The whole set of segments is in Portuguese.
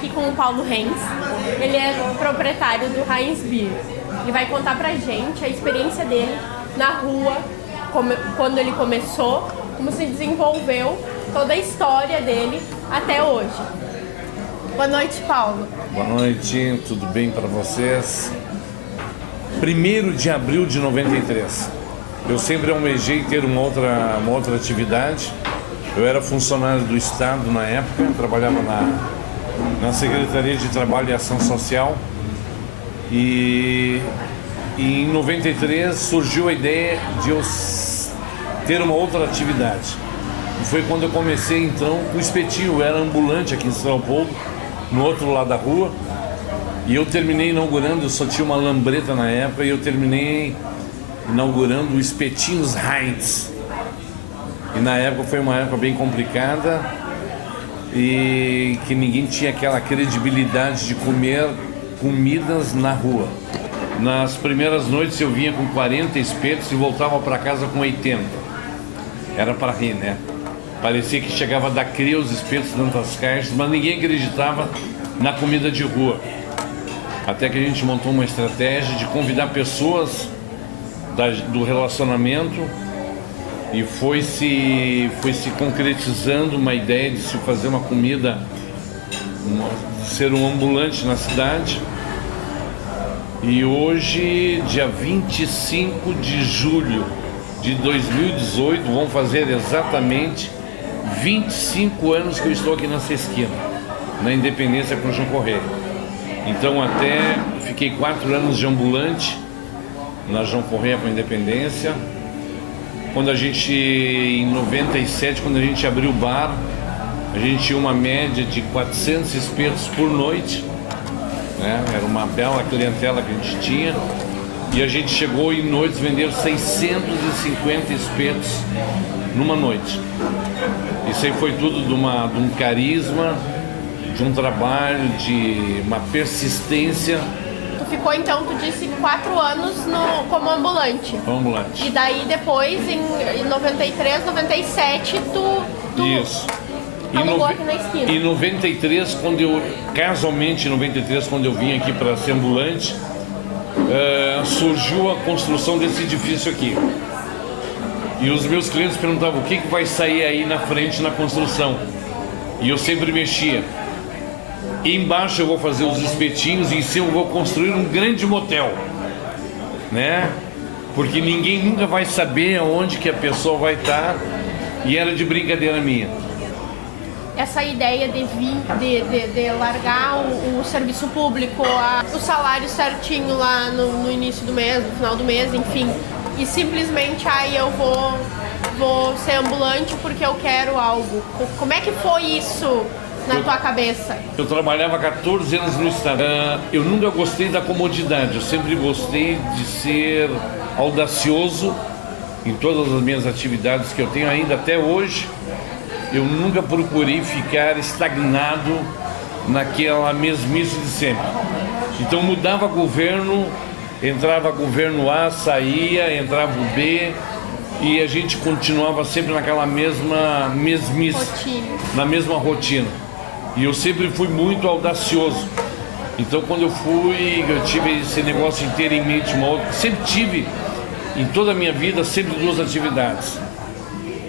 aqui com o Paulo Renz. Ele é proprietário do Heinz Beer. Ele vai contar pra gente a experiência dele na rua, quando ele começou, como se desenvolveu, toda a história dele até hoje. Boa noite, Paulo. Boa noite, tudo bem para vocês? 1º de abril de 93. Eu sempre almejei ter uma outra atividade. Eu era funcionário do Estado na época, trabalhava na Secretaria de Trabalho e Ação Social. E em 93 surgiu a ideia de eu ter uma outra atividade. E foi quando eu comecei então com o espetinho. Eu era ambulante aqui em São Leopoldo, no outro lado da rua. E eu terminei inaugurando, eu só tinha uma lambreta na época, e eu terminei inaugurando o Espetinhos Heinz. E na época foi uma época bem complicada e que ninguém tinha aquela credibilidade de comer comidas na rua. Nas primeiras noites eu vinha com 40 espetos e voltava para casa com 80. Era para rir, né? Parecia que chegava da cria os espetos dentro das caixas, mas ninguém acreditava na comida de rua. Até que a gente montou uma estratégia de convidar pessoas do relacionamento e foi se concretizando uma ideia de se fazer uma comida, de ser um ambulante na cidade. E hoje, dia 25 de julho de 2018, vão fazer exatamente 25 anos que eu estou aqui nessa esquina, na Independência com João Correia. Então até fiquei 4 anos de ambulante na João Correia com a Independência. Quando a gente, em 97, quando a gente abriu o bar, a gente tinha uma média de 400 espetos por noite, né? Era uma bela clientela que a gente tinha. E a gente chegou em noites a vender 650 espetos numa noite. Isso aí foi tudo de um carisma, de um trabalho, de uma persistência. Tu ficou então, tu disse, 4 anos como ambulante. Ambulante. E daí depois, em 93, 97, tu Isso. alugou aqui na esquina. Em 93, casualmente em 93, quando eu vim aqui para ser ambulante, surgiu a construção desse edifício aqui. E os meus clientes perguntavam o que vai sair aí na frente na construção. E eu sempre mexia. Embaixo eu vou fazer os espetinhos e em cima eu vou construir um grande motel, né? Porque ninguém nunca vai saber aonde que a pessoa vai estar, e era de brincadeira minha. Essa ideia de largar o serviço público, o salário certinho lá no início do mês, no final do mês, enfim, e simplesmente eu vou ser ambulante porque eu quero algo. Como é que foi isso na tua cabeça? Eu trabalhava 14 anos no Estado. Eu nunca gostei da comodidade, eu sempre gostei de ser audacioso em todas as minhas atividades que eu tenho ainda até hoje. Eu nunca procurei ficar estagnado naquela mesmice de sempre. Então mudava governo, entrava governo A, saía, entrava o B, e a gente continuava sempre naquela mesma mesmice, na mesma rotina. E eu sempre fui muito audacioso. Então quando eu tive esse negócio de ter em mente uma outra, sempre tive, em toda a minha vida, sempre 2 atividades.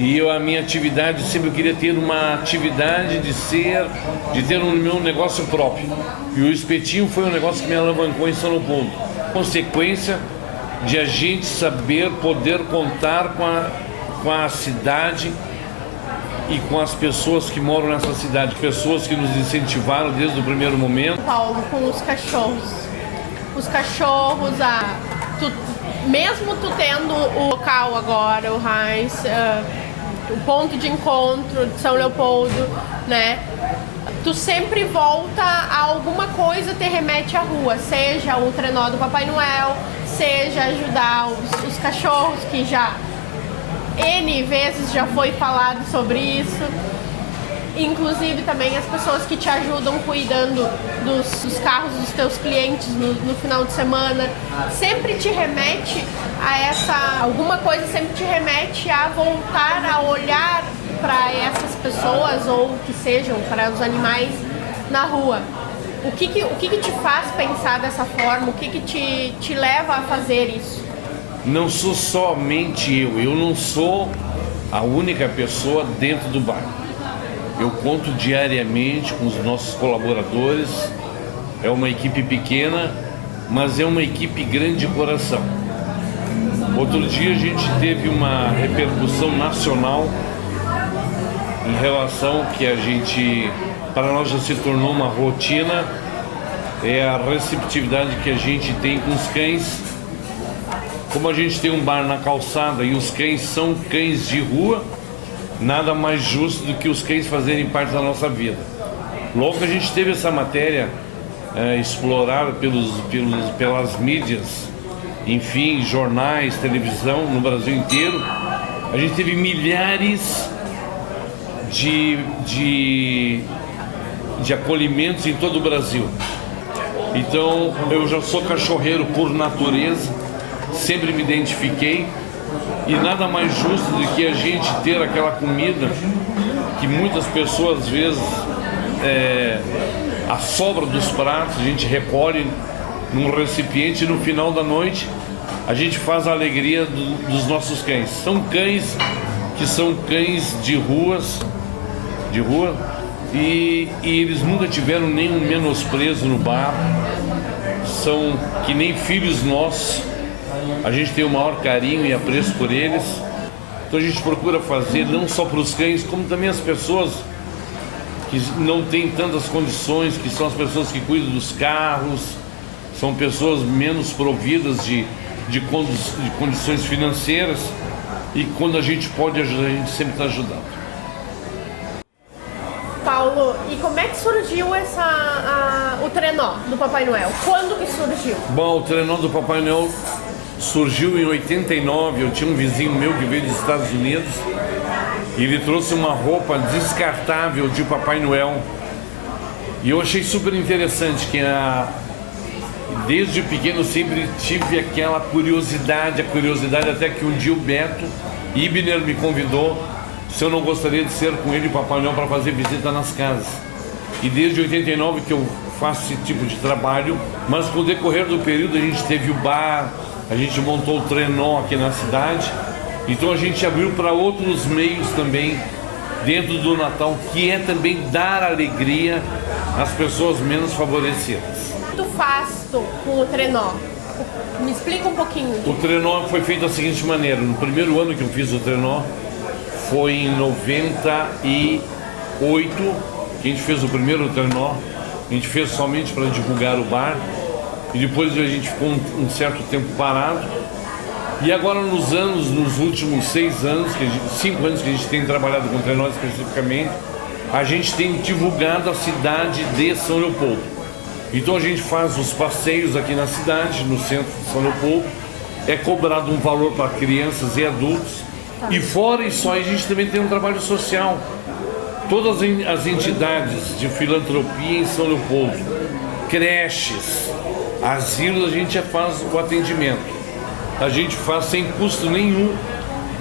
E a minha atividade, sempre eu queria ter uma atividade de ter um meu negócio próprio. E o espetinho foi um negócio que me alavancou em São Leopoldo. Consequência de a gente saber, poder contar com a cidade e com as pessoas que moram nessa cidade, pessoas que nos incentivaram desde o primeiro momento. Paulo, com os cachorros. Os cachorros, mesmo tu tendo o local agora, o Heinz, o ponto de encontro de São Leopoldo, né? Tu sempre volta a alguma coisa, te remete à rua, seja o trenó do Papai Noel, seja ajudar os cachorros, que já N vezes já foi falado sobre isso. Inclusive também as pessoas que te ajudam cuidando dos carros dos teus clientes no final de semana, sempre te remete a alguma coisa sempre te remete a voltar a olhar para essas pessoas, ou que sejam para os animais, na rua. O que te faz pensar dessa forma? O que te leva a fazer isso? Não sou somente eu não sou a única pessoa dentro do bar. Eu conto diariamente com os nossos colaboradores, é uma equipe pequena, mas é uma equipe grande de coração. Outro dia a gente teve uma repercussão nacional em relação que a gente, para nós já se tornou uma rotina, é a receptividade que a gente tem com os cães. Como a gente tem um bar na calçada e os cães são cães de rua, nada mais justo do que os cães fazerem parte da nossa vida. Logo que a gente teve essa matéria explorada pelas mídias, enfim, jornais, televisão no Brasil inteiro, a gente teve milhares de acolhimentos em todo o Brasil. Então, eu já sou cachorreiro por natureza, sempre me identifiquei, e nada mais justo do que a gente ter aquela comida que muitas pessoas, às vezes, a sobra dos pratos, a gente recolhe num recipiente e no final da noite a gente faz a alegria dos nossos cães. São cães que são cães de rua, e eles nunca tiveram nenhum menosprezo no bar, são que nem filhos nossos, a gente tem o maior carinho e apreço por eles. Então a gente procura fazer não só para os cães, como também as pessoas que não têm tantas condições, que são as pessoas que cuidam dos carros, são pessoas menos providas de condições financeiras, e quando a gente pode ajudar, a gente sempre está ajudando. Paulo, e como é que surgiu o trenó do Papai Noel? Quando que surgiu? Bom, o trenó do Papai Noel surgiu em 89, eu tinha um vizinho meu que veio dos Estados Unidos, e ele trouxe uma roupa descartável de Papai Noel, e eu achei super interessante que desde pequeno sempre tive aquela curiosidade, até que um dia o Beto Ibner me convidou se eu não gostaria de ser com ele e Papai Noel para fazer visita nas casas. E desde 89 que eu faço esse tipo de trabalho, mas com o decorrer do período a gente teve o bar, a gente montou o trenó aqui na cidade, então a gente abriu para outros meios também dentro do Natal, que é também dar alegria às pessoas menos favorecidas. O que tu faz com o trenó? Me explica um pouquinho. O trenó foi feito da seguinte maneira: no primeiro ano que eu fiz o trenó, foi em 98 que a gente fez o primeiro trenó. A gente fez somente para divulgar o bar, e depois a gente ficou um certo tempo parado. E agora nos últimos 5 anos que a gente tem trabalhado com trenó especificamente, a gente tem divulgado a cidade de São Leopoldo. Então a gente faz os passeios aqui na cidade, no centro de São Leopoldo, é cobrado um valor para crianças e adultos, e fora isso aí a gente também tem um trabalho social. Todas as entidades de filantropia em São Leopoldo, creches, asilos, a gente faz o atendimento. A gente faz sem custo nenhum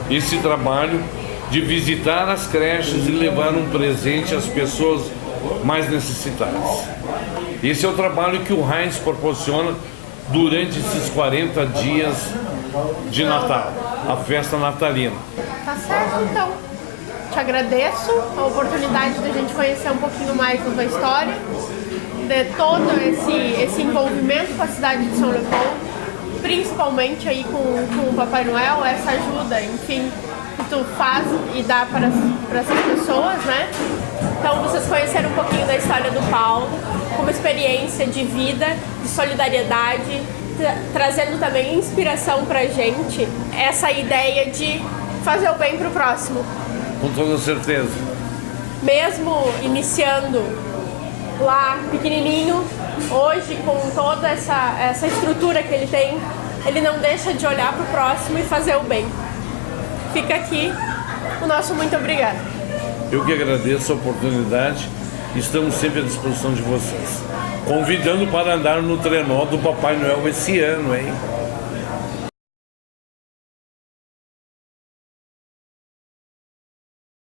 esse trabalho de visitar as creches e levar um presente às pessoas mais necessitadas. Esse é o trabalho que o Heinz proporciona durante esses 40 dias de Natal, a festa natalina. Tá certo, então. Te agradeço a oportunidade de a gente conhecer um pouquinho mais da tua história, de todo esse envolvimento com a cidade de São Leopoldo, principalmente aí com o Papai Noel, essa ajuda, enfim, que tu faz e dá para essas pessoas, né? Então vocês conheceram um pouquinho da história do Paulo, como experiência de vida, de solidariedade, trazendo também inspiração pra gente, essa ideia de fazer o bem pro próximo. Com toda certeza. Mesmo iniciando lá pequenininho, hoje com toda essa estrutura que ele tem, ele não deixa de olhar pro próximo e fazer o bem. Fica aqui o nosso muito obrigado. Eu que agradeço a oportunidade, estamos sempre à disposição de vocês. Convidando para andar no trenó do Papai Noel esse ano, hein?